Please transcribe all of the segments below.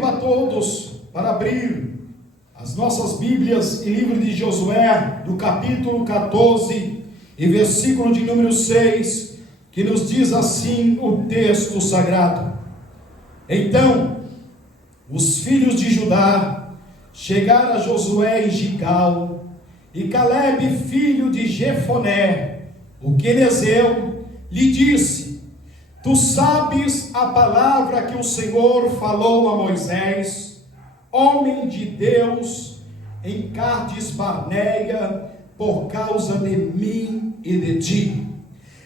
Convido a todos para abrir as nossas Bíblias em livro de Josué, do capítulo 14 e versículo de número 6, que nos diz assim o texto sagrado: Então os filhos de Judá chegaram a Josué em Gigal, e Calebe, filho de Jefoné, o quenezeu, lhe disse: Tu sabes a palavra que o Senhor falou a Moisés, homem de Deus, em Cades Barneia, por causa de mim e de ti.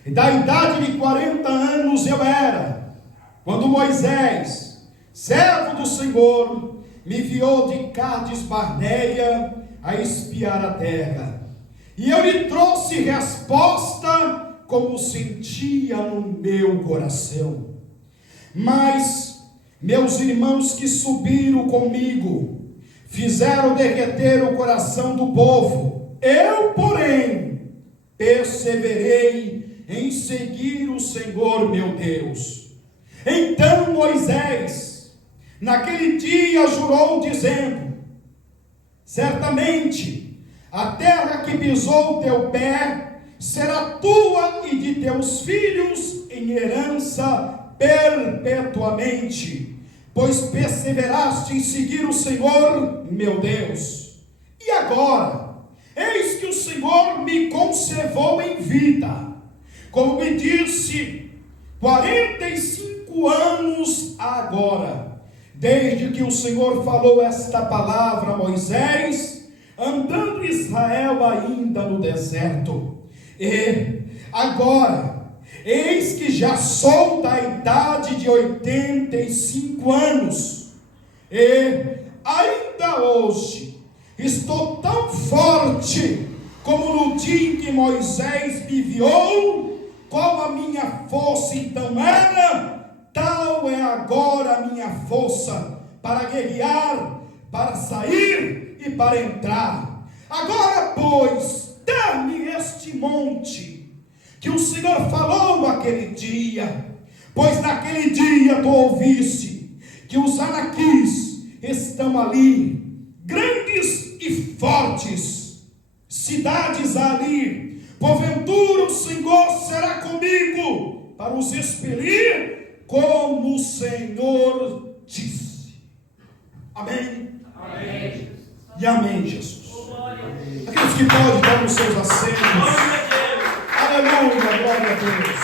E da idade de 40 anos eu era, quando Moisés, servo do Senhor, me enviou de Cades Barneia a espiar a terra. E eu lhe trouxe resposta como sentia no meu coração. Mas meus irmãos que subiram comigo fizeram derreter o coração do povo. Eu, porém, perseverei em seguir o Senhor meu Deus. Então Moisés, naquele dia, jurou, dizendo: Certamente a terra que pisou o teu pé será tua e de teus filhos em herança perpetuamente, pois perseveraste em seguir o Senhor meu Deus. E agora, eis que o Senhor me conservou em vida, como me disse, 45 anos agora, desde que o Senhor falou esta palavra a Moisés, andando Israel ainda no deserto. E agora, eis que já sou da idade de 85 anos, e ainda hoje estou tão forte como no dia em que Moisés me enviou. Qual a minha força então era, tal é agora a minha força para guerrear, para sair e para entrar. Agora, pois, dá-me este monte que o Senhor falou aquele dia, pois naquele dia tu ouviste que os anaquis estão ali, grandes e fortes, cidades ali. Porventura o Senhor será comigo para os expelir, como o Senhor disse. Amém? Amém. E amém, Jesus. Aqueles que podem dar os seus assentos. Aleluia, glória a Deus.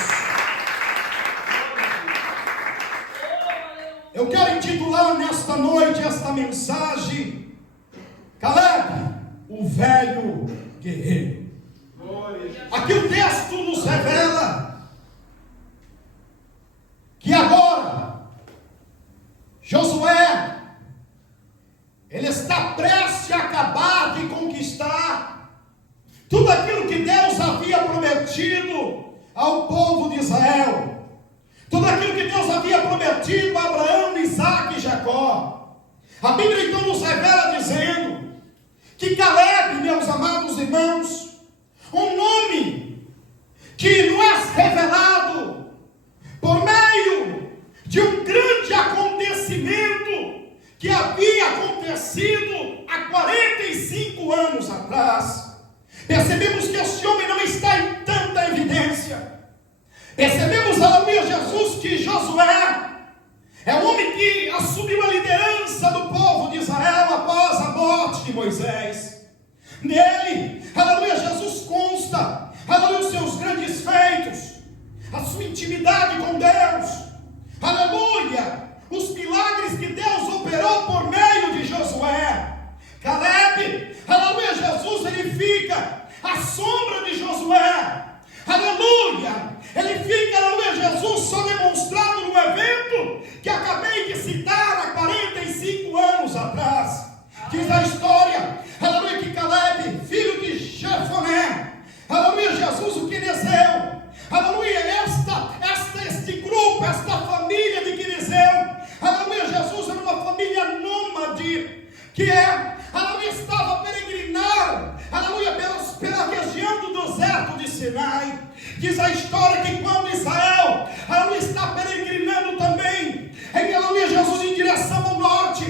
Eu quero intitular nesta noite esta mensagem: Calebe, o velho guerreiro. Aqui o texto nos revela que agora Josué, ele está prestes a acabar de conquistar tudo aquilo que Deus havia prometido ao povo de Israel, tudo aquilo que Deus havia prometido a Abraão, Isaque e Jacó. A Bíblia então nos revela dizendo que Calebe, meus amados irmãos, um nome que nos é revelado por meio de um grande acontecimento que havia acontecido há 45 anos atrás. Percebemos que esse homem não está em tanta evidência. Percebemos, aleluia, Jesus, que Josué é um homem que assumiu a liderança do povo de Israel após a morte de Moisés. Nele, aleluia, Jesus consta, aleluia, os seus grandes feitos, a sua intimidade com Deus, aleluia, os milagres que Deus operou por meio de Josué. Calebe, aleluia, Jesus, ele fica à sombra de Josué, aleluia, ele fica, aleluia, Jesus, só demonstrado no evento que acabei de citar há 45 anos atrás. Diz a história, aleluia, que Calebe, filho de Jefoné, aleluia, Jesus, o quenezeu, aleluia, este grupo, esta família de quenezeu, aleluia, Jesus, era uma família nômade, que aleluia, estava peregrinando, aleluia, pela região do deserto de Sinai. Diz a história que quando Israel, aleluia, está peregrinando também, aleluia, Jesus, em direção ao norte,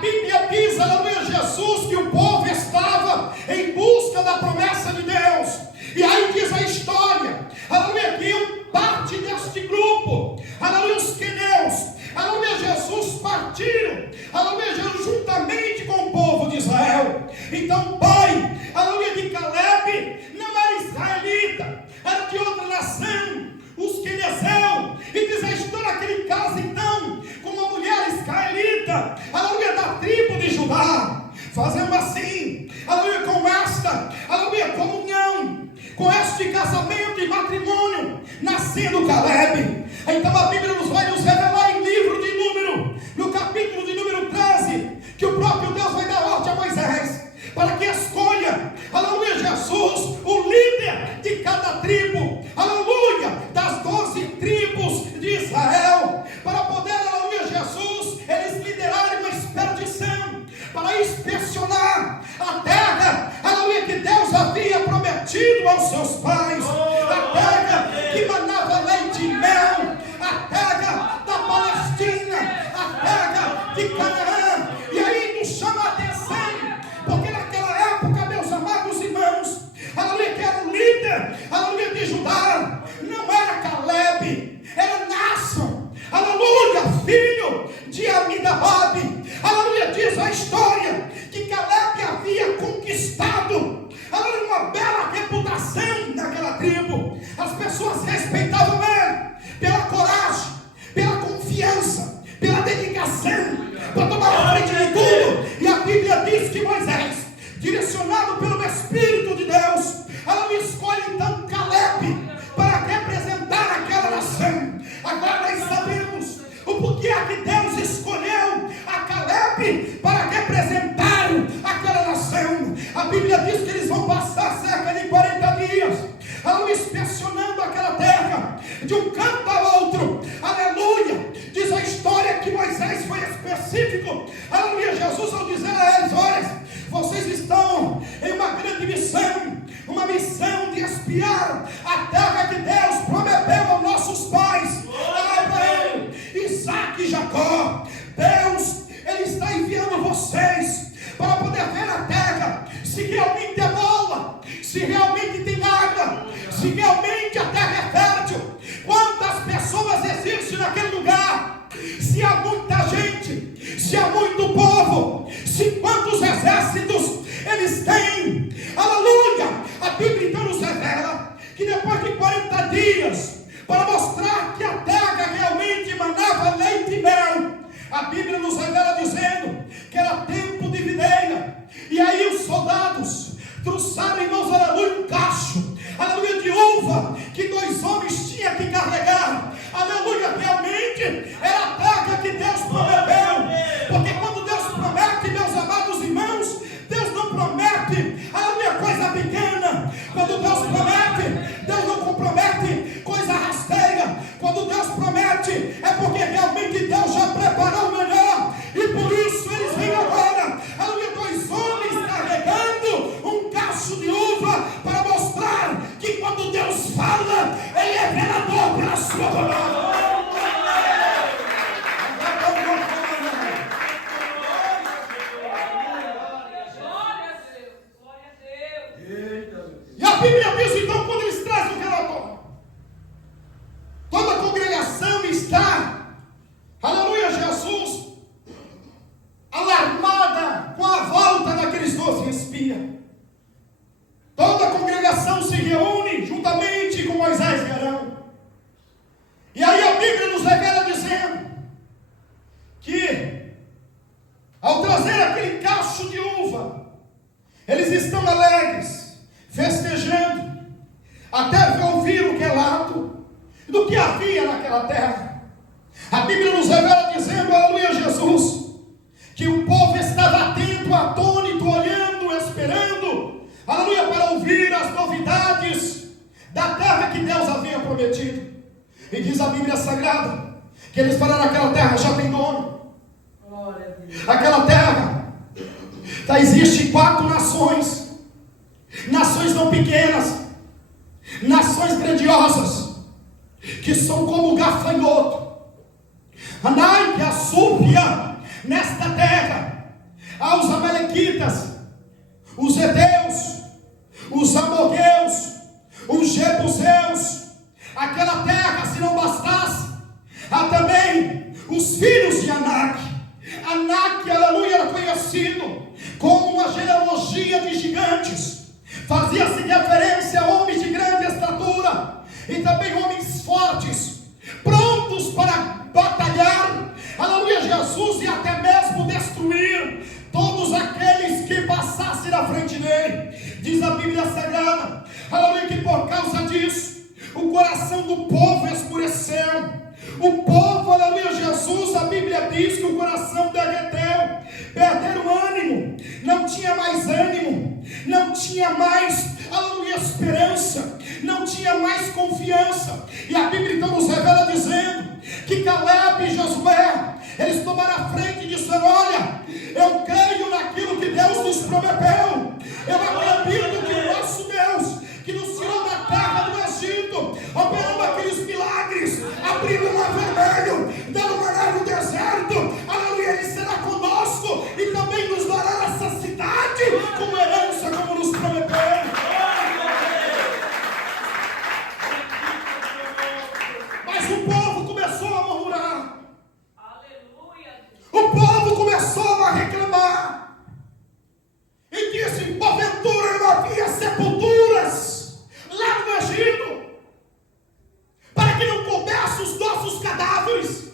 Bíblia diz, aleluia, Jesus, que o povo estava em busca da promessa de Deus. E aí diz a história, aleluia, que parte deste grupo, aleluia, os queneus, aleluia, Jesus partiram, aleluia, juntamente com o povo de Israel. Então, pai, aleluia, de Caleb, não era israelita, era de outra nação, os quenezeu. E diz a história que ele casa então com uma mulher israelita, aleluia, da tribo de Judá, fazendo assim, aleluia, com esta, aleluia, comunhão, com este casamento e matrimônio, nascendo Caleb. Então a Bíblia vai nos revelar em livro de Número, no capítulo de número 13, que o próprio Deus vai dar ordem a Moisés, para que escolha, aleluia, Jesus, o líder de cada tribo, aleluia, das 12 tribos de Israel, para poder, aleluia, Jesus, eles liderarem uma expedição, para inspecionar a terra, aleluia, que Deus havia prometido aos seus pais, a terra que manava leite e mel, a terra da Palestina, a terra de Canaã. E aí nos chama a atenção, porque naquela época, meus amados irmãos, aleluia, que era o líder, aleluia, de Judá, não era Caleb, era Naasson, aleluia, filho de Aminadab. Aleluia, diz a história que Caleb havia conquistado, aleluia, uma bela reputação naquela tribo. As pessoas respeitavam ele pela coragem, pela confiança, pela dedicação, para tomar a frente de tudo. E a Bíblia diz que Moisés, direcionado pelo Espírito de Deus, ela escolhe então Caleb para representar aquela nação. Agora nós sabemos o porquê é que Deus escolheu a Caleb para representar aquela nação. A Bíblia diz que eles vão passar cerca de 40 dias, inspecionando aquela terra, de um canto ao outro. Aleluia, diz a história que Moisés foi específico, aleluia, Jesus, ao dizer a eles: olha, vocês estão em uma grande missão, uma missão de espiar a terra que Deus prometeu aos nossos pais, Abraão, Isaac e Jacó. Deus, Ele está enviando vocês para poder ver a terra, se realmente é boa, se realmente tem água, se realmente a terra é fértil, quantas pessoas existem naquele lugar, se há muita gente, se há muito povo, se quantos exércitos eles têm. Aleluia! A Bíblia então nos revela que depois de 40 dias, para mostrar que a terra realmente manava leite e mel, a Bíblia nos revela dizendo que era tempo de videira. E aí os soldados trouxeram, irmãos, aleluia, um cacho, aleluia, de uva, que 2 homens tinham que carregar. Aleluia, realmente era a terra que Deus prometeu. Porque quando Deus promete, meus amados irmãos, Deus não promete, aleluia, coisa pequena. Quando Deus promete, Deus não compromete coisa rasteira. Quando Deus promete, é porque realmente Deus já preparou o melhor. E por isso eles vêm agora, aleluia, 2 homens carregando um cacho de uva, para mostrar que quando Deus fala, Ele é velador pela sua palavra. E a Bíblia diz então, quando eles trazem o relatório, toda a congregação está, aleluia, Jesus, alarmada com a volta daqueles 12 espias. Toda a congregação se reúne juntamente com Moisés e Arão. E aí a Bíblia nos revela dizendo que, ao trazer aquele cacho de uva, eles estão alegres, festejando, até ouvir o relato do que havia naquela terra. A Bíblia nos revela dizendo, aleluia, Jesus, que o povo estava atento, atônito, olhando, esperando, aleluia, para ouvir as novidades da terra que Deus havia prometido. E diz a Bíblia Sagrada que eles falaram: aquela terra já tem dono. Aquela terra existem 4 nações, nações não pequenas, nações grandiosas, que são como gafanhoto, anai que assúpia nesta terra. os heteus, os amorreus, os jebuseus. Aquela terra, se não bastasse, há também os filhos de Anak. Anak, aleluia, era conhecido como uma genealogia de gigantes. Fazia-se referência a homens de grande estatura e também homens fortes, prontos para batalhar, aleluia, Jesus, e até mesmo destruir todos aqueles que passassem na frente dele. Diz a Bíblia Sagrada, aleluia, que por causa disso o coração do povo escureceu. O povo, aleluia, Jesus, a Bíblia diz que o coração derreteu, perderam o ânimo, não tinha mais ânimo, não tinha mais, aleluia, esperança, não tinha mais confiança. E a Bíblia então nos revela dizendo que Caleb e Josué, eles tomaram a frente e disseram: olha, eu creio naquilo que Deus nos prometeu, eu acredito que o nosso Deus, que nos tirou da terra do Egito, operando aqueles milagres, abrindo o mar vermelho, dando maná no deserto, aleluia, Ele será conosco e também nos dará essa cidade como herança, como nos prometeu. Mas o povo começou a murmurar, o povo começou a reclamar e disse: porventura não havia sepulturas lá no Egito, para que não coubesse os nossos cadáveres?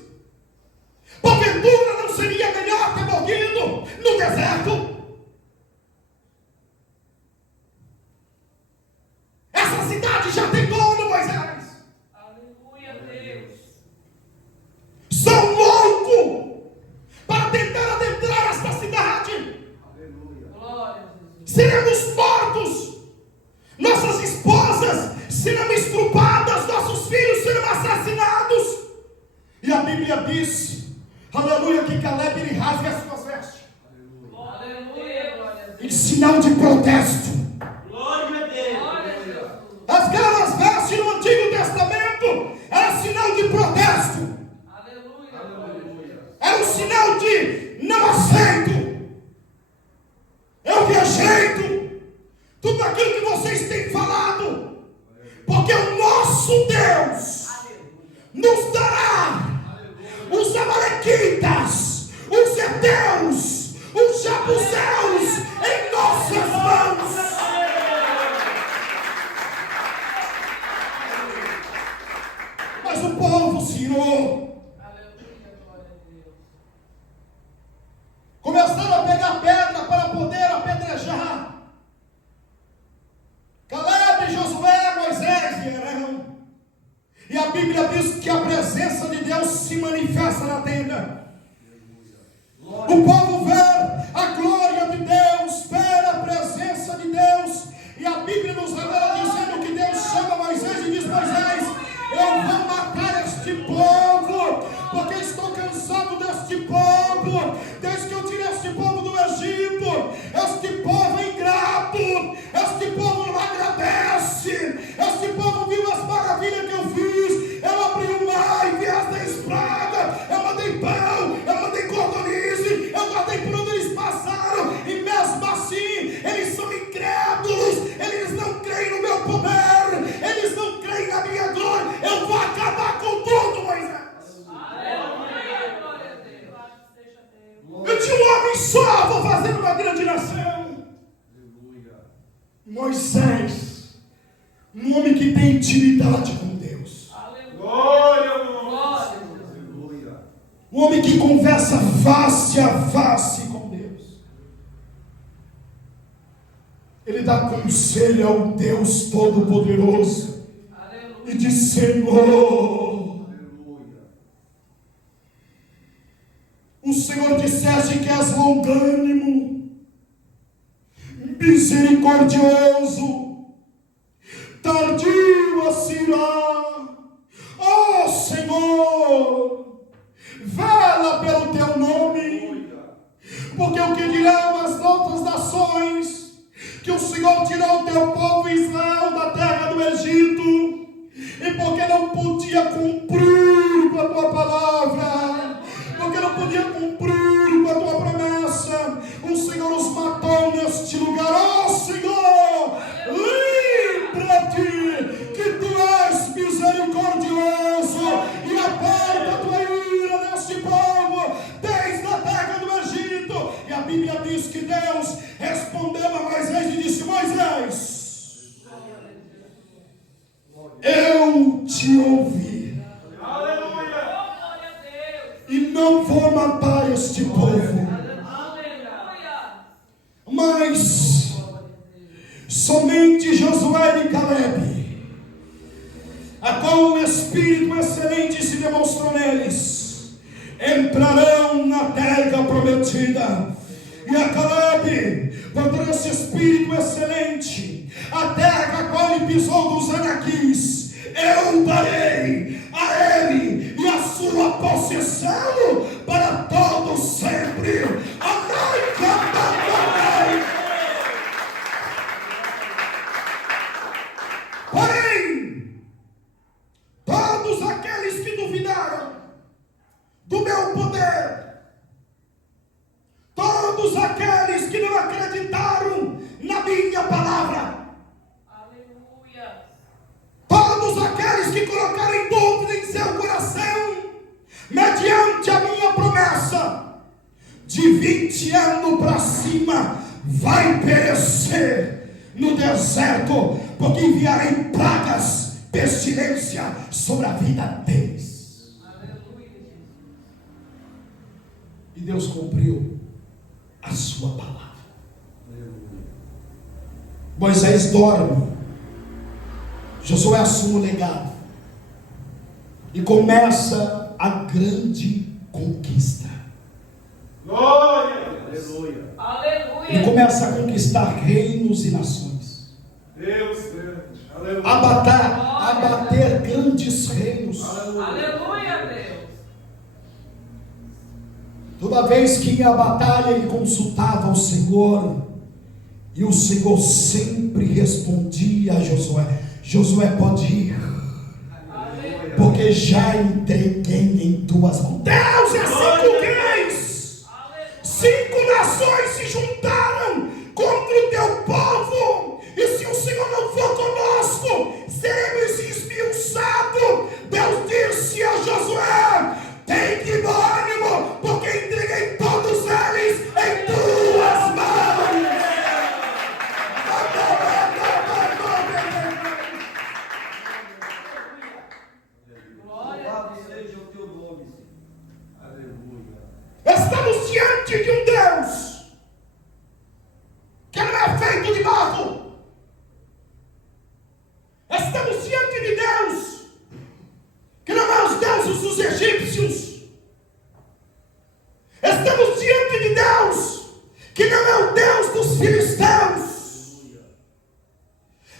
Porventura não seria melhor ter morrido no deserto? Essa cidade já tem dono, Moisés. Aleluia, Deus. São loucos para tentar adentrar esta cidade. Aleluia. Glória a Jesus. Seremos mortos, nossas esposas serão estrupadas, nossos filhos serão assassinados. E a Bíblia diz, aleluia, que Caleb, ele rasga as suas vestes, aleluia, em sinal de protesto. Glória a Deus. Rasgar as vestes no Antigo Testamento era sinal de protesto, aleluia. Era um sinal de: não aceito, eu rejeito tudo aquilo que vocês têm falado, porque o nosso Deus nos dará os amalequitas, os heteus, os jebuseus em nossas mãos. Mas o povo se irou, começaram a pegar pedra para poder apedrejar Caleb, Josué, Moisés e Arão. E a Bíblia diz que a presença de Deus se manifesta na tenda. O povo vê a glória de Deus, vê a presença de Deus. E a Bíblia nos revela dizendo que Deus chama Moisés e diz: Moisés, eu vou matar este povo, porque estou cansado deste povo. Desde que eu tirei este povo do Egito, este povo é ingrato, este povo não agradece, este povo viu as maravilhas que eu fiz. Eu abri o mar em vez da espada, eu mandei pão, eu mandei cordonice, eu guardei por onde eles passaram, e mesmo assim eles são incrédulos, eles não creem no meu poder, eles não creem na minha glória. Eu vou acabar com tudo, Moisés. Eu tinha um homem só, vou fazer uma grande nação. Moisés, um homem que tem intimidade com Deus. Um homem que conversa face a face com Deus. Ele dá conselho ao Deus Todo-Poderoso. E diz: Senhor, o Senhor disseste que és longânimo, misericordioso, tardio a se irar. Ó Senhor, vela pelo teu nome, porque o que dirão as outras nações que o Senhor tirou o teu povo Israel da terra do Egito, e porque não podia cumprir com a tua palavra, porque não podia cumprir com a tua promessa, o Senhor os matou neste lugar. Ó te ouvir. E não vou matar este povo. Mas somente Josué e Caleb, a qual o Espírito excelente se demonstrou neles, entrarão na terra prometida. E a Caleb, por esse Espírito excelente, a terra a qual ele pisou dos Anaquins, eu darei a ele e a sua possessão para todos sempre. Amém. Porém, todos aqueles que duvidaram do meu poder, todos aqueles que não acreditaram na minha palavra, aleluia, todos aqueles que colocaram em dúvida em seu coração, mediante a minha promessa, de 20 anos para cima, vai perecer no deserto, porque enviarei pragas, pestilência sobre a vida deles. Aleluia. E Deus cumpriu a sua palavra. Moisés dorme, Josué assume o legado e começa a grande conquista. Glória! Aleluia! Ele começa a conquistar reinos e nações. Deus grande. Aleluia! Abater grandes reinos. Aleluia, Deus! Toda vez que ia à batalha, ele consultava o Senhor, e o Senhor sempre respondia a Josué: Josué, pode ir, porque já entreguei em tuas mãos. Deus é 5 reis, 5 nações se juntaram contra o teu povo, e se o Senhor não for conosco, seremos expulsados. Deus disse a Josué: tem que bom ânimo, porque entreguei todos eles em tuas mãos. Estamos diante de um Deus que não é feito de barro. Estamos diante de Deus que não é os deuses dos egípcios. Estamos diante de Deus que não é o Deus dos filisteus.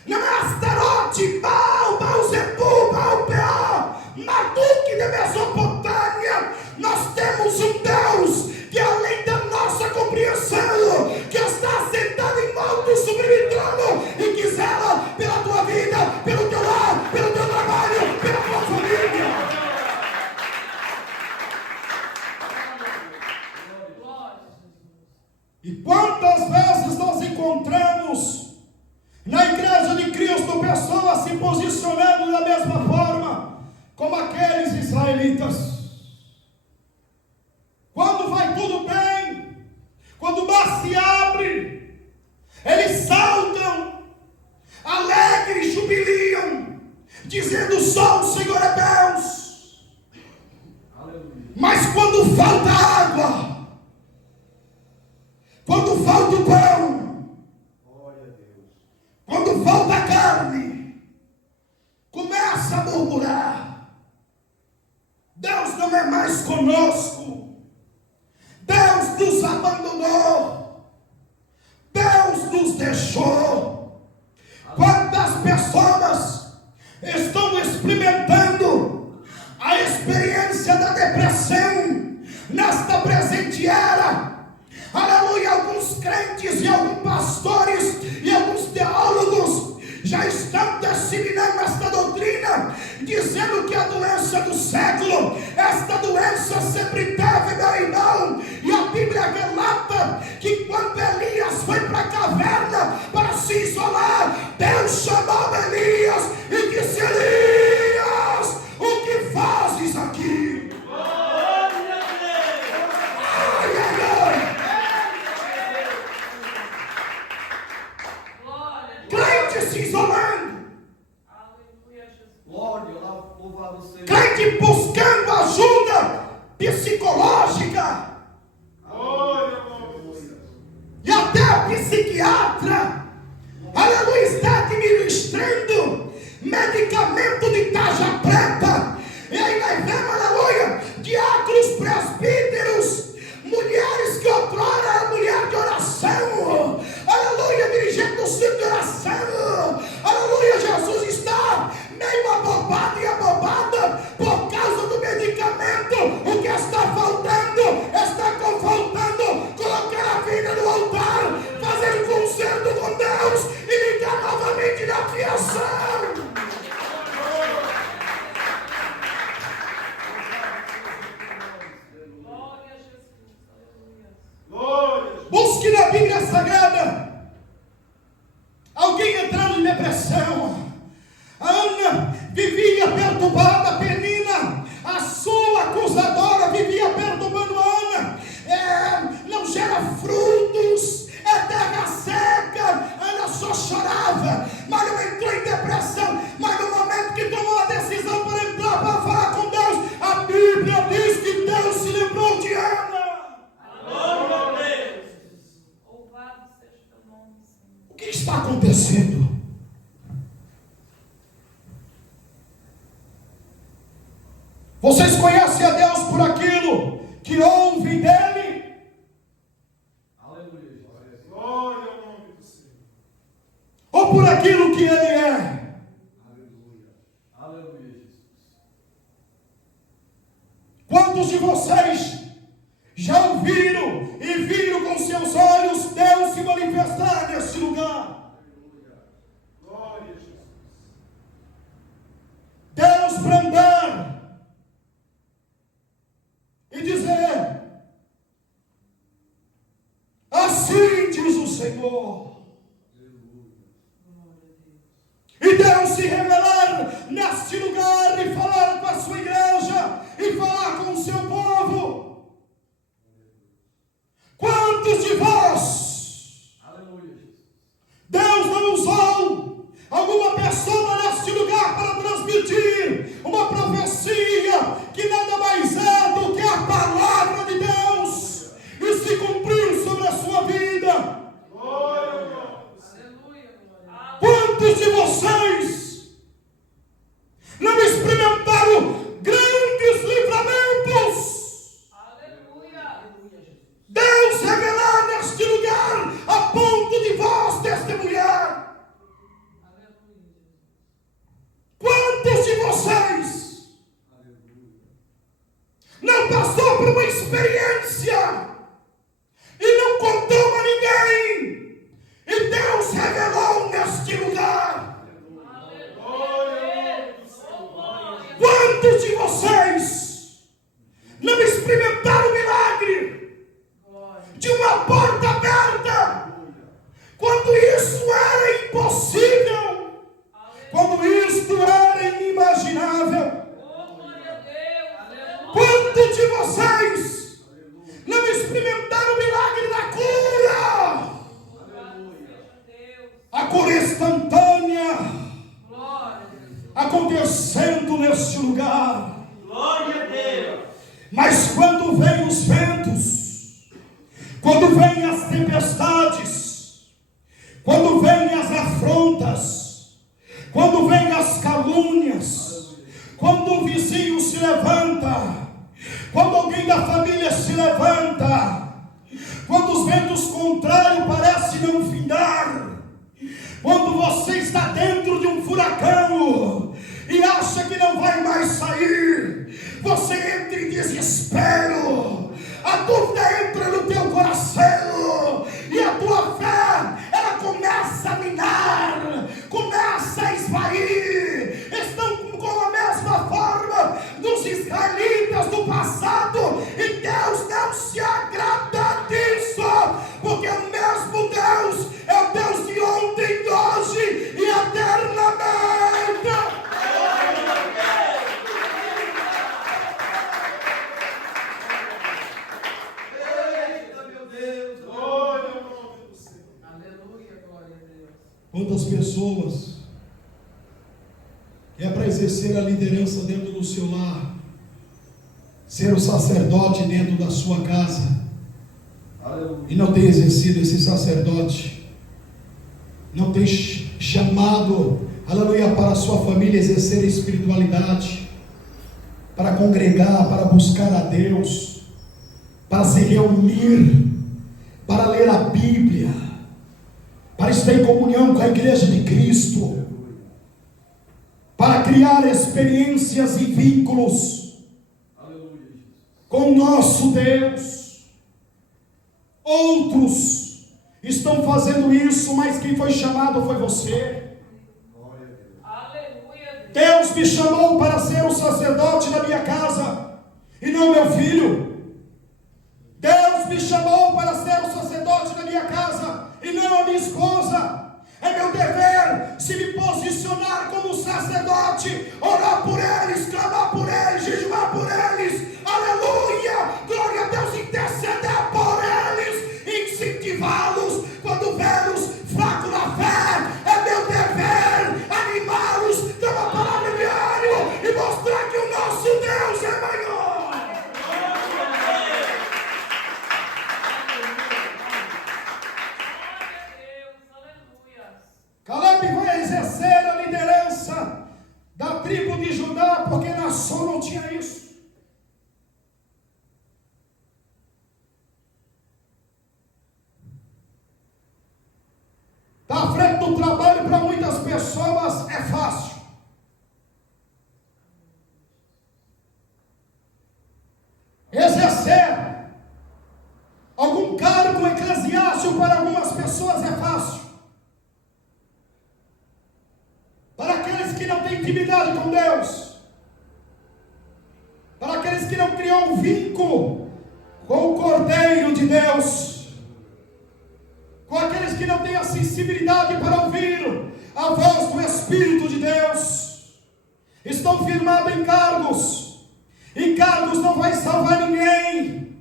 Não é Astarote, Baal Zebu, Baal Peor, Marduk de Mesopotâmia. Nós temos um Deus que, além da nossa compreensão, que está sentado em alto sublime trono e que zela pela tua vida, pelo teu lar, pelo teu trabalho, pela tua família. E quantas vezes nós encontramos na igreja de Cristo pessoas se posicionando da mesma forma como aqueles israelitas? Quando vai tudo bem, quando o mar se abre, eles saltam, alegres, jubiliam, dizendo: só o Senhor é Deus. Mas quando falta água, quando falta o pão, quando falta carne, começa a murmurar. Deus não é mais conosco. Deus nos abandonou. Deus nos deixou. Quantas pessoas estão experimentando a experiência da depressão nesta presente era? Aleluia! Alguns crentes e alguns pastores e alguns teólogos já estão disseminando esta doutrina, dizendo que a doença do século, esta doença sempre teve, meu irmão. E a Bíblia relata que quando Elias foi para a caverna para se isolar, Deus chamou Elias e disse: Elias, o que fazes aqui? Ai, ai, ai. Crente se isolando. Glória, crente buscando ajuda psicológica, e até psiquiatra, aleluia, está administrando medicamento de tarja preta. E aí nós vemos, aleluia, diáconos, presbíteros, mulheres que outrora eram mulher de oração, aleluia, dirigendo o centro de oração, aleluia. Jesus está meio abobado e abobada por causa do medicamento. O que está faltando, está faltando colocar a vida no altar, fazer um concerto com Deus e ligar novamente na fiação. Busque na Bíblia Sagrada alguém entrando em depressão. A Ana vivia perturbada, a Penina, a sua acusadora, vivia perturbando a Ana. Não gera frutos, é terra seca. Ana só chorava, mas não entrou em depressão. Mas no momento que tomou a decisão para entrar para falar com Deus, a Bíblia diz que Deus se lembrou de Ana. O que está acontecendo? Vocês conhecem a Deus por aquilo que ouvem dele? Aleluia. Glória ao nome do Senhor. Ou por aquilo que ele é? Aleluia. Aleluia, Jesus. Quantos de vocês já ouviram e viram com seus olhos Deus se manifestar nesse lugar? Aleluia. Glória a Jesus. Deus brandar e dizer: assim diz o Senhor. E Deus se revelar neste lugar e falar com a sua igreja e falar com o seu povo. Quantos de vós, Deus não usou alguma pessoa neste lugar para transmitir uma profecia que nada mais é do que a palavra de Deus e se cumpriu sobre a sua vida? Quantos de vocês não experimentaram grandes livramentos? Deus revelar neste lugar a ponto de vós testemunhar. Quantos de vocês não passou por uma experiência e não contou a ninguém, e Deus revelou neste lugar? Quantos de vocês não experimentaram o milagre de uma porta aberta, quando isso era impossível, quando isto era inimaginável? Quantos de vocês não experimentaram o milagre da cura? A cura instantânea acontecendo neste lugar. Glória a Deus. Mas quando vem os ventos, quando vem as tempestades, quando vem as afrontas, quando vem as calúnias, quando o vizinho se levanta, quando alguém da família se levanta, quando os ventos contrários parecem não findar, quando você está dentro de um furacão e acha que não vai mais sair, você entra em desespero, a dúvida entra no teu coração e a tua fé, ela começa a minar, começa a esvair. Estão com a mesma forma dos israelitas do passado, e Deus não se agrada disso, porque o mesmo Deus é o Deus de ontem, de hoje e eternamente. Quantas pessoas que exercer a liderança dentro do seu lar, ser o sacerdote dentro da sua casa, e não tem exercido esse sacerdote, não tem chamado, aleluia, para a sua família exercer a espiritualidade, para congregar, para buscar a Deus, para se reunir, para ler a Bíblia, para estar em comunhão com a igreja de Cristo, para criar experiências e vínculos com o nosso Deus. Outros estão fazendo isso, mas quem foi chamado foi você. Deus me chamou para ser o sacerdote da minha casa, e não meu filho. Deus me chamou para ser o sacerdote da minha casa, e não a minha esposa. É meu dever se me posicionar como sacerdote, orar por eles, clamar por eles, jejuar por eles, aleluia, glória a Deus, interceder por eles, incentivá-los quando vê-los fracos na fé. É meu dever animá-los, dar uma palavra diária e mostrar que o nosso Deus é maior. Caleb vai exercer a liderança da tribo de Judá, porque nação não tinha isso. Estar à frente do trabalho para muitas pessoas é fácil. Exercer algum cargo eclesiástico para algumas pessoas é fácil. Para aqueles que não têm intimidade com Deus, para aqueles que não criam um vínculo com o Cordeiro de Deus, com aqueles que não têm a sensibilidade para ouvir a voz do Espírito de Deus, estão firmados em cargos, e cargos não vai salvar ninguém.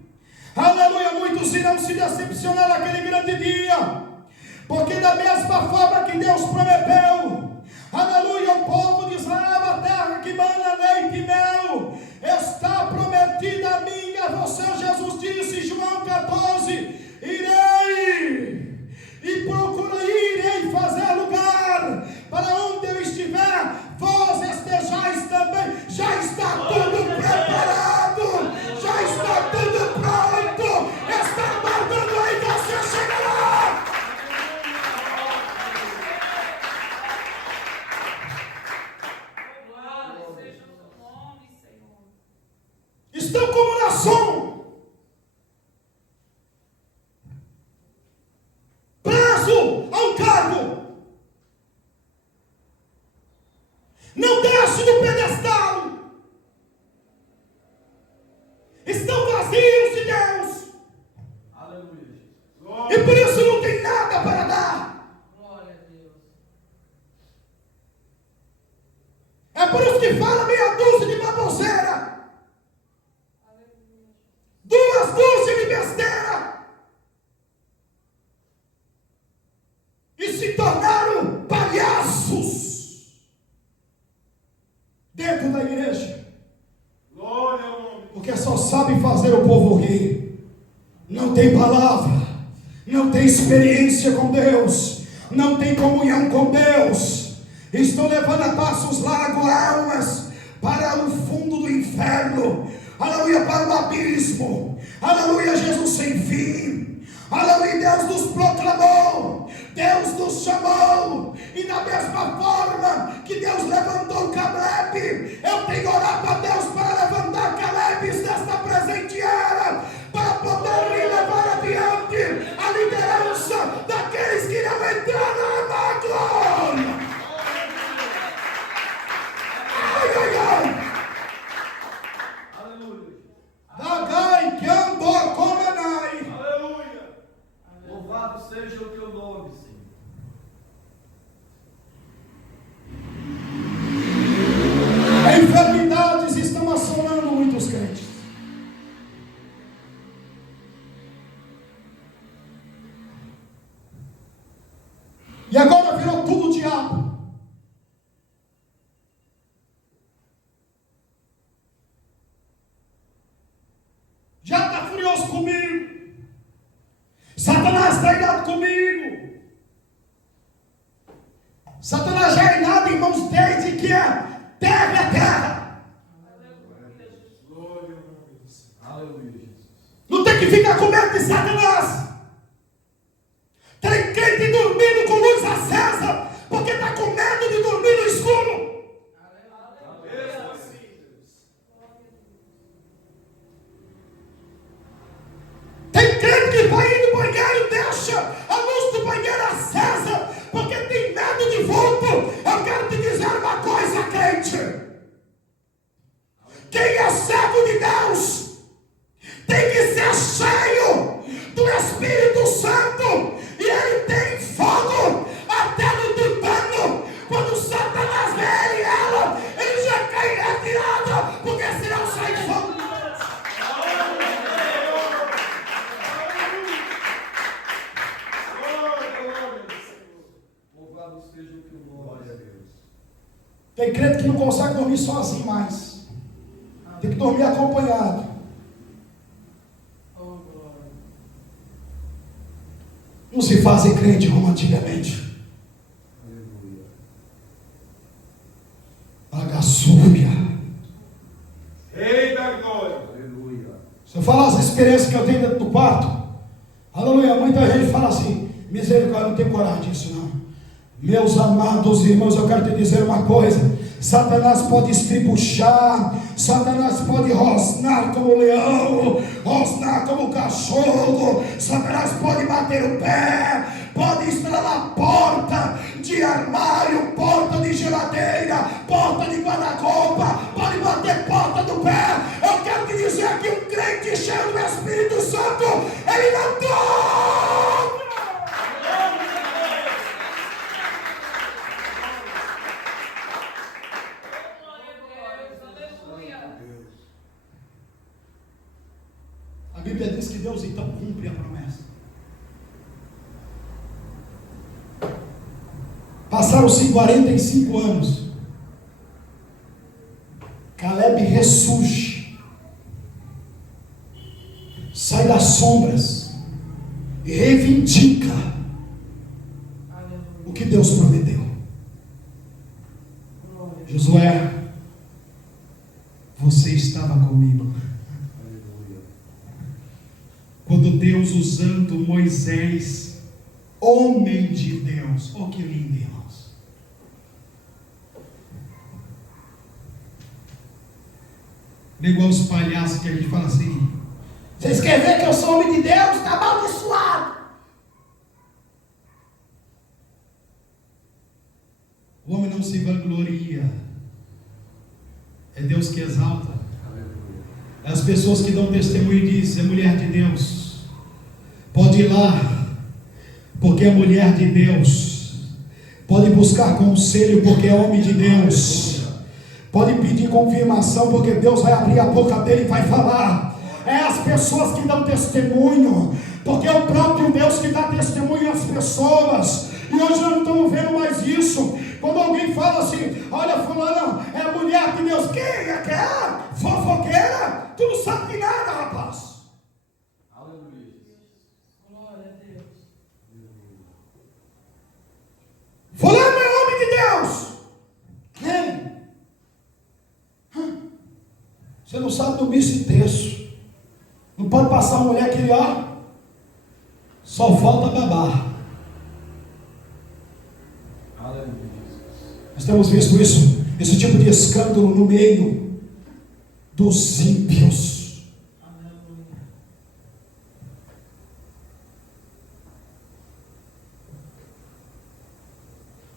Aleluia, muitos irão se decepcionar naquele grande dia, porque da mesma forma que Deus prometeu, aleluia, o povo de Israel, a terra que mana leite e mel, está prometida a mim e a você. Jesus disse em João 14, irei e irei fazer lugar para onde eu estiver, vós estejais também. Já está tudo preparado, já está tudo pronto, está aguardando aí você chegar lá. Estão como nação, preso a um cargo, não desce do pedestal, estão vazios de Deus. Aleluia. E por isso não tem nada para dar. Glória a Deus. É por isso que fala meia dúzia de baboseira, duas dúzias de besteira, e se tornaram palhaços dentro da igreja, porque só sabe fazer o povo rir, não tem palavra, não tem experiência com Deus, não tem comunhão com Deus, estão levando a passos largos almas para o fundo do inferno, aleluia, para o abismo, aleluia, Jesus sem fim, aleluia. Deus nos proclamou, Deus nos chamou, e da mesma forma que Deus levantou Caleb, eu tenho orado a Deus para levantar Calebes nesta presente era, para poder levar adiante a liderança daqueles que irão entrar na glória. Ai, ai, ai. Dagai que andou como Anai. Aleluia. Louvado seja o teu nome, Senhor. A enfermidade Satanás está irado comigo. Satanás já é irado, irmãos, desde que a terra é terra. Não tem que ficar com medo de Satanás. Tem crente dormindo com luz acesa, porque está com medo de dormir no escuro. Tem crente que vai ir no banheiro e deixa a luz do banheiro acesa, porque tem medo de vulto. Eu quero te dizer uma coisa, crente. Quem é servo de Deus tem que ser cheio do Espírito Santo, e ele tem fogo até no tutano. Quando Satanás vê ele e ela, ele já cai retirado, porque senão sai fogo. Louvado seja o teu nome. Glória a Deus. Tem crente que não consegue dormir sozinho mais. Tem que dormir acompanhado. Não se fazem crente como antigamente. Agaçúria. Eita glória. Aleluia. Se eu falar as experiências que eu tenho dentro do quarto, aleluia, muita gente fala assim, misericórdia, não tenho coragem disso não. Meus amados irmãos, eu quero te dizer uma coisa. Satanás pode estribuchar, Satanás pode rosnar como leão, rosnar como cachorro, Satanás pode bater o pé, pode estralar porta de armário, porta de geladeira, porta de guarda-roupa, pode bater porta do pé. Eu quero te dizer que um crente cheio do Espírito Santo, ele não dorme. A Bíblia diz que Deus então cumpre a promessa. Passaram-se 45 anos. Caleb ressurge, sai das sombras e reivindica o que Deus prometeu. Josué, você estava comigo quando Deus, usando Moisés, homem de Deus, oh que lindo, irmãos. Não é igual os palhaços que a gente fala assim: vocês querem ver que eu sou homem de Deus? Está amaldiçoado. O homem não se vangloria, é Deus que exalta. As pessoas que dão testemunho e dizem: é mulher de Deus, pode ir lá, porque é mulher de Deus, pode buscar conselho, porque é homem de Deus, pode pedir confirmação, porque Deus vai abrir a boca dele e vai falar. É as pessoas que dão testemunho, porque é o próprio Deus que dá testemunho às pessoas. E hoje nós não estamos vendo mais isso. Quando alguém fala assim: olha, fulano é mulher de Deus, quem é que é? Fofoqueira? Tu não sabe de nada, rapaz. Aleluia. Glória a Deus. Fulano é homem de Deus. Quem? Você não sabe do misto e terço. Não pode passar uma mulher que ó, só falta babar. Aleluia. Nós temos visto isso, esse tipo de escândalo no meio dos ímpios.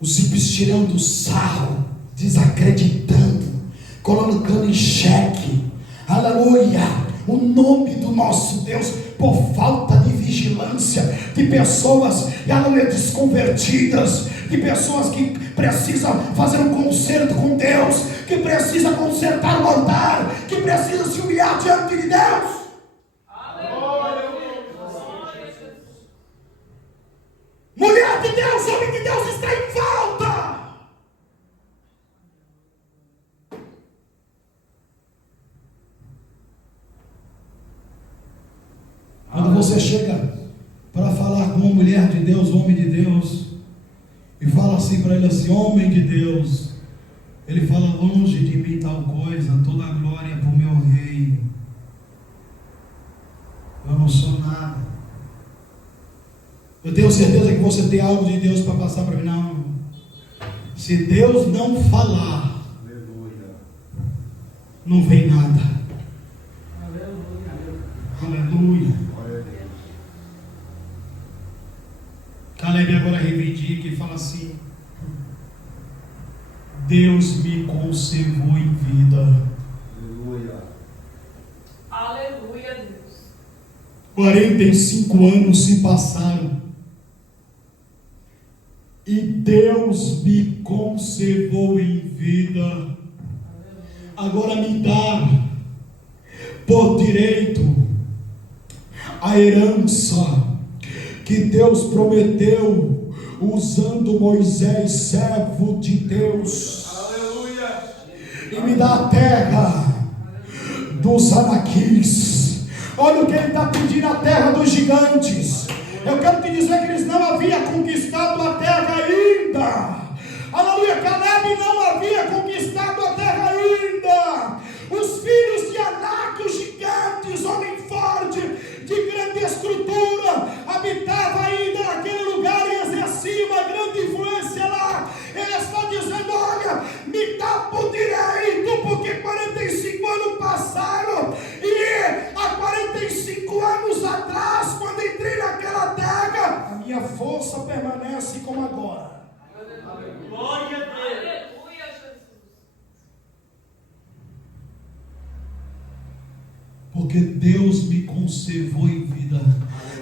Os ímpios tirando sarro, desacreditando, colocando em xeque, aleluia, o nome do nosso Deus, por falta de vigilância, de pessoas, aleluia, desconvertidas, de pessoas que precisam fazer um conserto com Deus, que precisam consertar o altar, que precisam se humilhar diante de Deus. Mulher de Deus, homem de Deus está em falta. Quando você chega para falar falar com uma mulher de Deus, um homem de Deus, e fala assim para ele assim: homem de Deus, ele fala: longe de mim tal coisa, toda a glória para o meu reino, eu não sou nada. Eu tenho certeza que você tem algo de Deus para passar para mim. Não, se Deus não falar, aleluia, não vem nada. Aleluia. Caleb agora reivindica e fala assim: Deus me conservou em vida. Aleluia. Aleluia, Deus. 45 anos se passaram e Deus me conservou em vida. Agora me dá por direito a herança que Deus prometeu usando Moisés, servo de Deus. Aleluia. E me dá a terra dos anaquis. Olha o que ele está pedindo: a terra dos gigantes. Eu quero te dizer que eles não haviam conquistado a terra ainda. Aleluia. Caleb não havia conquistado a terra ainda. Os filhos de Anak, os gigantes, homem forte, de grande estrutura, habitava ainda naquele lugar e exercia uma grande influência lá. Ele está dizendo: olha, me dá por direito, porque 45 anos passaram, e há 45 anos atrás, quando entrei naquela terra, a minha força permanece como agora. Glória a Deus. Aleluia, Jesus. Porque Deus me conservou em vida.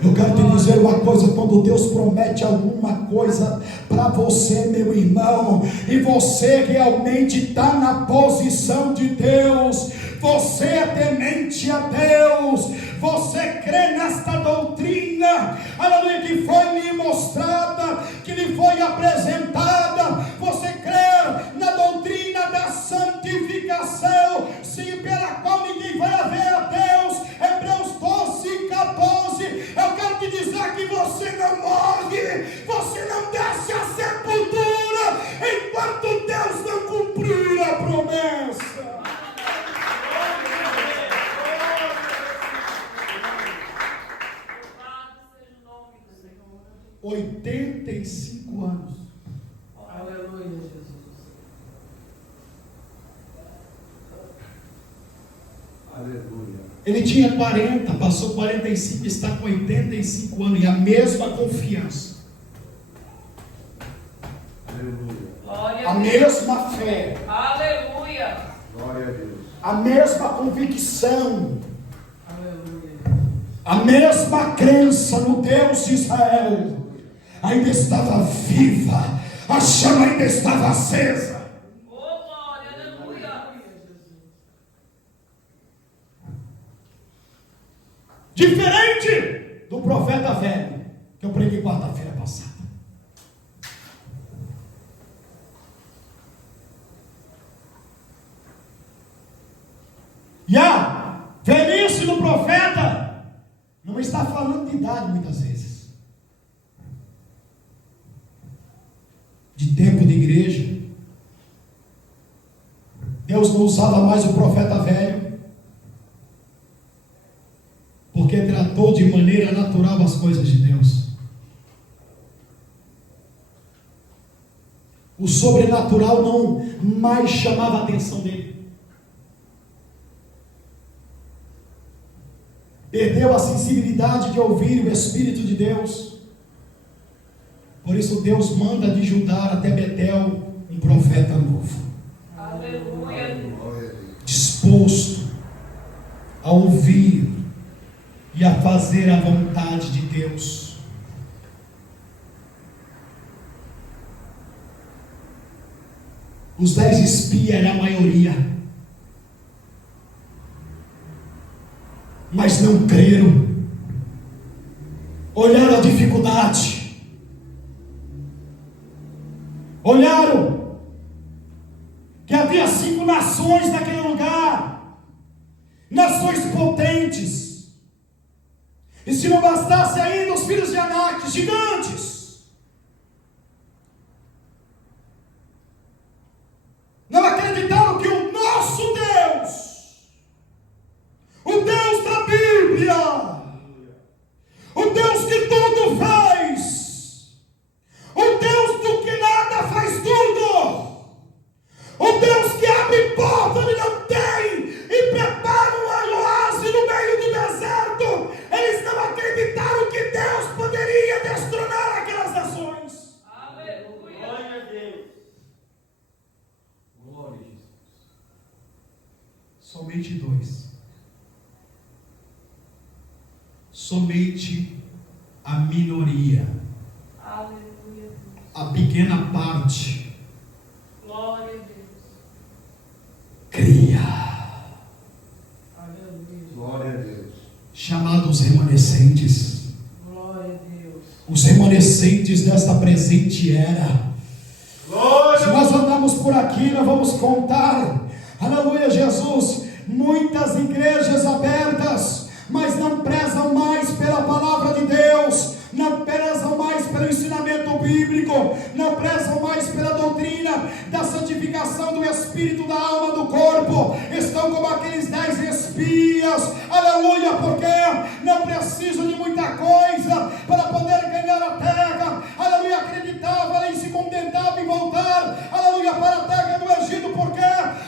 Eu quero te dizer uma coisa: quando Deus promete alguma coisa para você, meu irmão, e você realmente está na posição de Deus, você é temente a Deus, você crê nesta doutrina, aleluia, que foi lhe mostrada, que lhe foi apresentada, você crê na doutrina da santificação, sim, pela qual ninguém vai ver a Deus. Hebreus 12:14. Eu quero te dizer que você não morre, você não desce à sepultura enquanto Deus não cumprir a promessa. Seja o nome do Senhor. 85 anos. Aleluia, Jesus. Aleluia. Ele tinha 40, passou 45, está com 85 anos, e a mesma confiança, Aleluia. Glória a a Deus. mesma fé, Aleluia. Glória a Deus. a mesma convicção, Aleluia. a mesma crença no Deus de Israel ainda estava viva, a chama ainda estava acesa. Oh, glória, aleluia. Diferente do profeta velho que eu preguei quarta-feira passada. E a velhice do profeta não está falando de idade muitas vezes, de tempo de igreja. Deus não usava mais o profeta velho, porque tratou de maneira natural as coisas de Deus. O sobrenatural não mais chamava a atenção dele. Perdeu a sensibilidade de ouvir o Espírito de Deus. Por isso Deus manda de Judá até Betel um profeta novo, Aleluia. disposto a ouvir e a fazer a vontade de Deus. Os 10 espias eram a maioria, mas não creram. Olharam a dificuldade, olharam que havia 5 nações naquele lugar, nações potentes, E se não bastasse ainda, os filhos de Anak, gigantes, não acreditaram que o nosso Deus, o Deus da Bíblia, o Deus que tudo faz, o Deus do que nada faz tudo, o Deus que abre porta onde não tem e prepara um oásis no meio do deserto, eles não acreditaram que Deus poderia destronar aquelas nações. Aleluia. Glória a Deus. Glória a Jesus. Somente dois. Somente a minoria, Aleluia. a pequena parte, Glória a Deus. cria, Aleluia. Glória a Deus. chamados remanescentes, Glória a Deus. os remanescentes desta presente era. Glória Se nós andamos por aqui, nós vamos contar, aleluia, Jesus, muitas igrejas abertas, mas não prezam mais pela palavra de Deus, não prezam mais pelo ensinamento bíblico, não prezam mais pela doutrina da santificação do espírito, da alma, do corpo. Estão como aqueles 10 espias, aleluia, porque não precisam de muita coisa para poder ganhar a terra, aleluia, acreditava e se contentava em voltar, aleluia, para a terra do Egito. Por quê?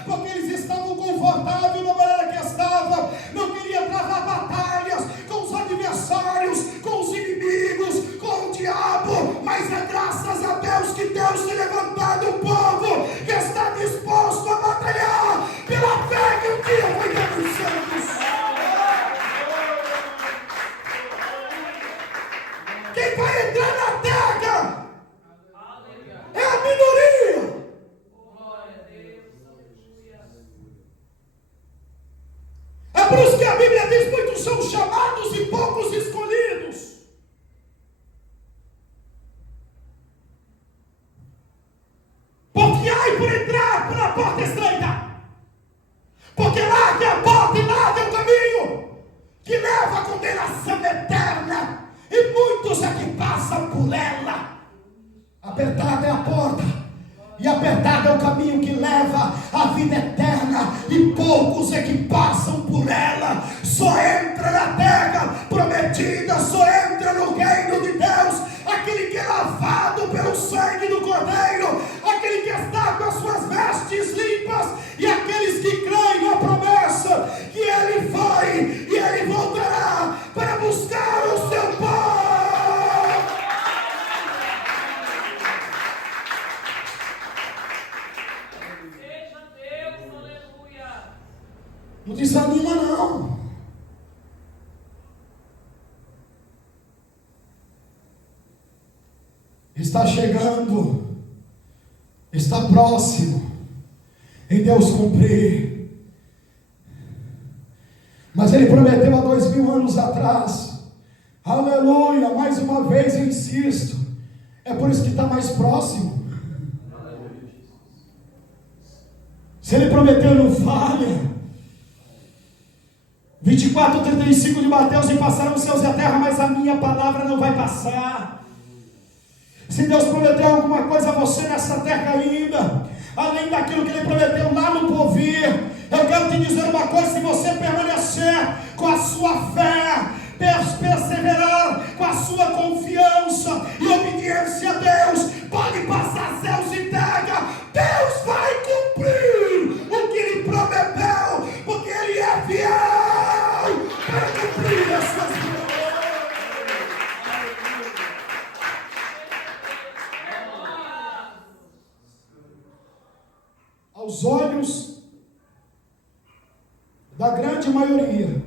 Porque eles estavam confortáveis na maneira que estavam, não queria travar batalhas com os adversários, com os inimigos, com o diabo, mas é graças a Deus que Deus tem levantado um povo que está disposto a batalhar pela fé que um dia foi dado os santos. Quem vai entrar na terra é a minoria. Glória a Deus. Aleluia. É por isso que a Bíblia diz: muitos são chamados e poucos escolhidos. Porque ai por entrar pela porta estreita, porque larga é a porta e larga é o caminho que leva à condenação eterna, e muitos é que passam por ela. Apertada é a porta e apertado é o caminho que leva à vida eterna, e poucos é que passam por ela. Só entra na terra prometida, só entra no reino de Deus aquele que é lavado pelo sangue do Cordeiro, aquele que está com as suas vestes limpas, e aqueles que creem na promessa que Ele foi e Ele voltará para buscar o seu povo. Seja Deus. Aleluia. Não desanima não. Está chegando, está próximo em Deus cumprir. Mas Ele prometeu há 2000 anos atrás. Aleluia, mais uma vez eu insisto, é por isso que está mais próximo. Se Ele prometeu, não falha. 24:35 de Mateus: e passaram os céus e a terra, mas a minha palavra não vai passar. Se Deus prometeu alguma coisa a você nessa terra ainda, além daquilo que Ele prometeu lá no porvir, eu quero te dizer uma coisa: se você permanecer com a sua fé, perseverar com a sua confiança e obediência a Deus, pode passar céus e terra, Deus vai cumprir o que Ele prometeu, porque Ele é fiel para cumprir essas coisas. Aos olhos da grande maioria,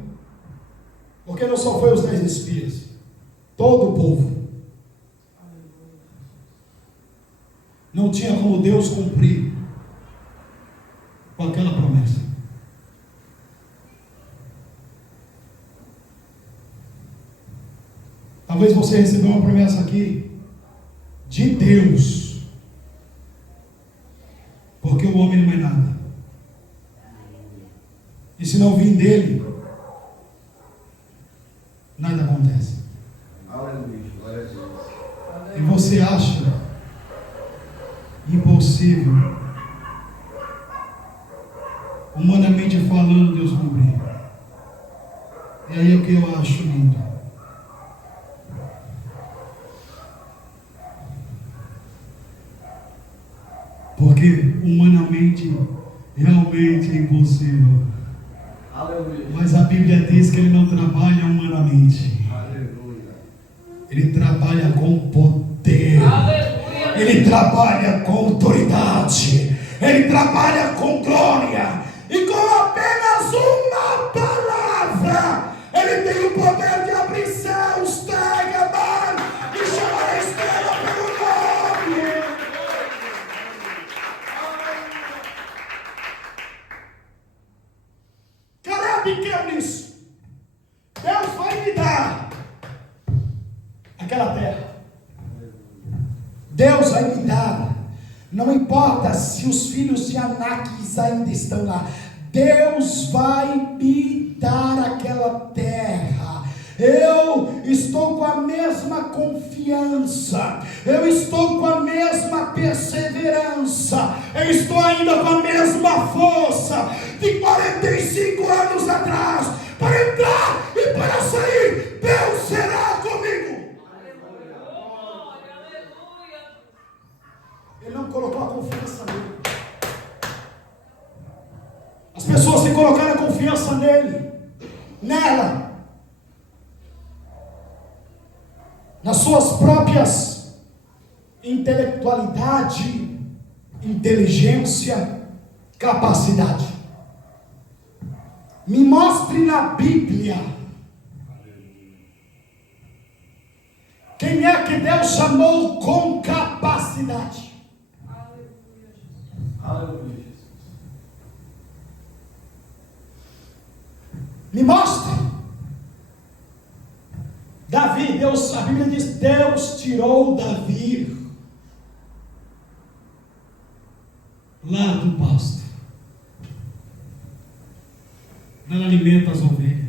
porque não só foi os 10 espias, todo o povo, não tinha como Deus cumprir com aquela promessa. Talvez você recebeu uma promessa aqui de Deus, porque o homem não é nada, e se não vir dele, nada acontece. somente falando, Deus cumprir. E aí é o que eu acho lindo. Porque humanamente, realmente é impossível. Aleluia. Mas a Bíblia diz que Ele não trabalha humanamente. Aleluia. Ele trabalha com poder. Aleluia. Ele trabalha com autoridade. Ele trabalha com glória. E com apenas uma palavra, Ele tem o poder de abrir céus, terra, mar e chamar a estrela pelo nome. Caleb creu nisso. Deus vai me dar aquela terra. Deus vai me dar. Não importa se os filhos de Anáquis ainda estão lá. Deus vai me dar aquela terra. Eu estou com a mesma confiança. Eu estou com a mesma perseverança. Eu estou ainda com a mesma força de 45 anos atrás. Para entrar e para sair, Deus será comigo. Ele não colocou a confiança nele. As pessoas têm colocado a confiança nele, nela, nas suas próprias intelectualidade, inteligência, capacidade. Me mostre na Bíblia quem é que Deus chamou com capacidade. Aleluia, Jesus. Me mostre. Davi, Deus, a Bíblia diz, Deus tirou Davi lá do pasto. Ela alimenta as ovelhas.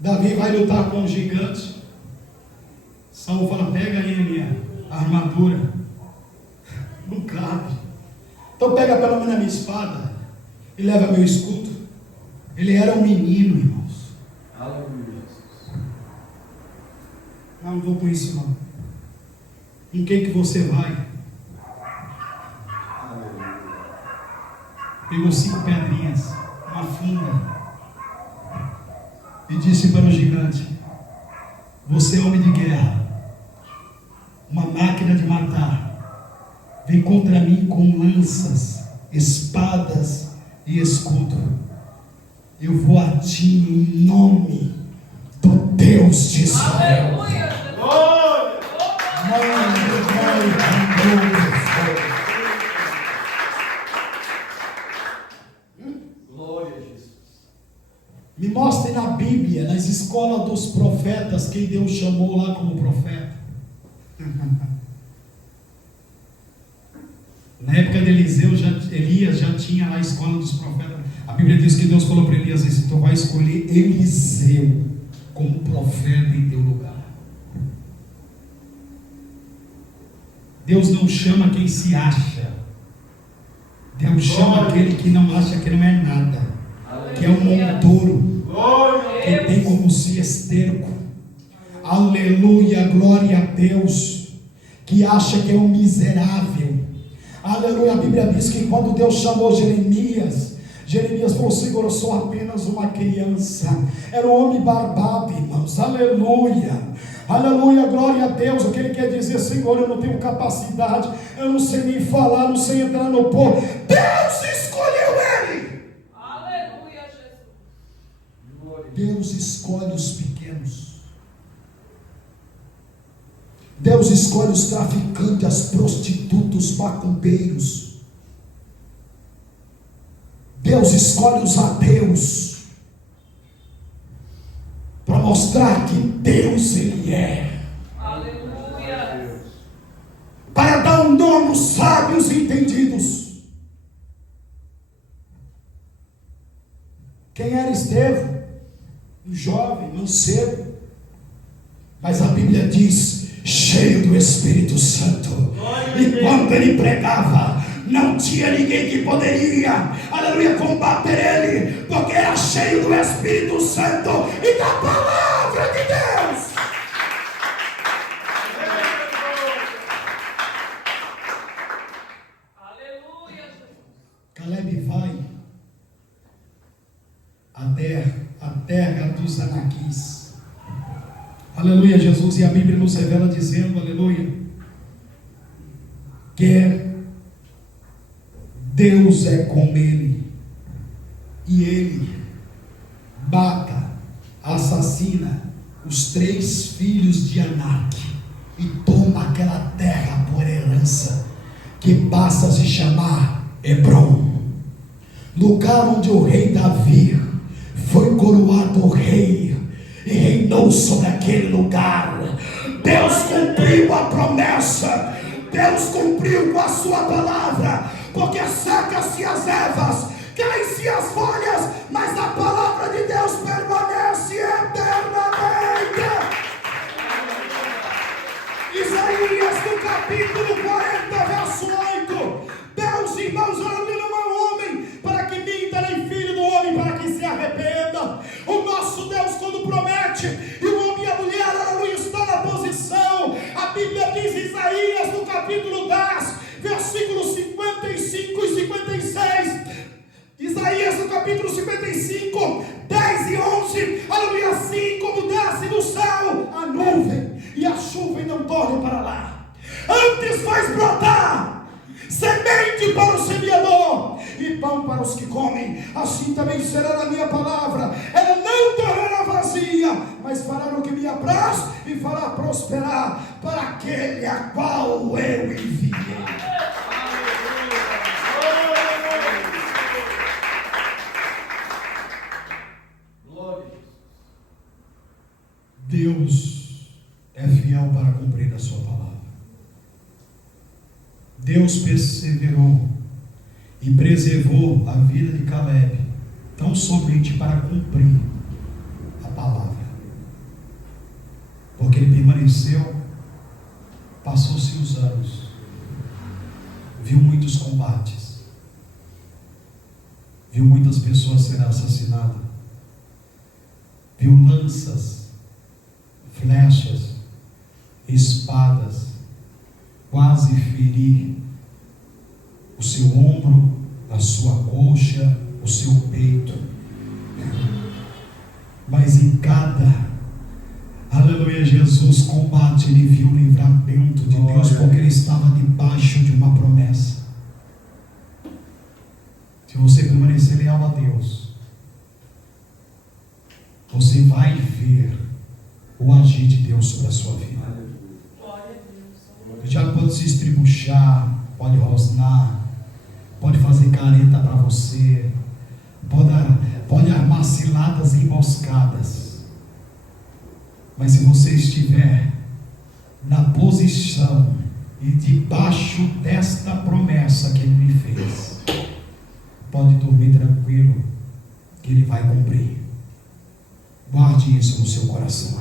Davi vai lutar com o gigante. Saul fala, pega aí a minha armadura. Não cabe. Então pega pelo menos a minha espada e leva meu escudo. Ele era um menino, irmãos. Aleluia, Jesus. Não vou com isso não. Em quem que você vai? Aleluia. Pegou 5 pedrinhas, uma funda, e disse para o gigante: você é homem de guerra, uma máquina de matar. Vem contra mim com lanças, espadas e escudo. Eu vou a ti em nome do Deus de Israel. Aleluia. Glória. Glória a Jesus. Me mostre na Bíblia, nas escolas dos profetas, quem Deus chamou lá como profeta. Na época de Eliseu, Elias já tinha lá a escola dos profetas. A Bíblia diz que Deus falou para Elias assim: tu vai escolher Eliseu como profeta em teu lugar. Deus não chama quem se acha. Deus chama aquele que não acha que não é nada, que é um montouro, que tem como se esterco. Aleluia, glória a Deus. Que acha que é um miserável. Aleluia, a Bíblia diz que quando Deus chamou Jeremias falou: Senhor, eu sou apenas uma criança. Era um homem barbado, irmãos. Aleluia, aleluia, glória a Deus. O que ele quer dizer: Senhor, eu não tenho capacidade, eu não sei nem falar, não sei entrar no povo. Deus escolheu ele. Aleluia, Jesus. Deus escolhe os pequenos. Deus escolhe os traficantes, as prostitutas, os macumbeiros. Deus escolhe os ateus para mostrar que Deus Ele é. Aleluia. Para dar um nome aos sábios e entendidos. Quem era Estevão? Um jovem, mancebo. Mas a Bíblia diz: cheio do Espírito Santo. E quando ele pregava, não tinha ninguém que poderia, aleluia, combater ele, porque era cheio do Espírito Santo e da palavra de Deus. Aleluia, Jesus. Caleb vai até a terra dos Anaquis. Aleluia, Jesus. E a Bíblia nos revela dizendo, aleluia, que Deus é com ele, e ele mata, assassina os 3 filhos de Anak e toma aquela terra por herança, que passa a se chamar Hebrom, lugar onde o rei Davi foi coroado rei e reinou sobre aquele lugar. Deus cumpriu a promessa, Deus cumpriu com a sua palavra, porque seca-se as ervas, caem-se as folhas, mas a palavra de Deus permanece eternamente. Isaías no capítulo 40, verso 8. Deus, irmãos, não é um homem para que minta, nem filho do homem para que se arrependa. O nosso Deus, quando promete, e o homem e a mulher, aleluia, está na posição. A Bíblia diz, Isaías no capítulo 10, versículos 55 e 56. Isaías no capítulo 55, 10 e 11, aleluia, assim como desce do céu a nuvem e a chuva e não torne para lá, antes faz brotar semente para o semeador e pão para os que comem, assim também será na minha palavra, ela não tornará vazia, mas fará o que me apraz e fará prosperar para aquele a qual eu enviei. Deus é fiel para cumprir a sua palavra. Deus perseverou e preservou a vida de Caleb, tão somente para cumprir a palavra, porque ele permaneceu, passou-se os anos, viu muitos combates, viu muitas pessoas serem assassinadas, viu lanças, flechas, espadas, quase ferir o seu ombro, a sua coxa, o seu peito. Mas em cada, aleluia, Jesus, combate, ele viu o livramento de Deus, porque ele estava debaixo de uma promessa. Se você permanecer leal a Deus, você vai ver o agir de Deus sobre a sua vida. O diabo pode se estribuchar, pode rosnar, pode fazer careta para você, pode armar ciladas e emboscadas, mas se você estiver na posição e debaixo desta promessa que ele me fez, pode dormir tranquilo, que ele vai cumprir. Guarde isso no seu coração.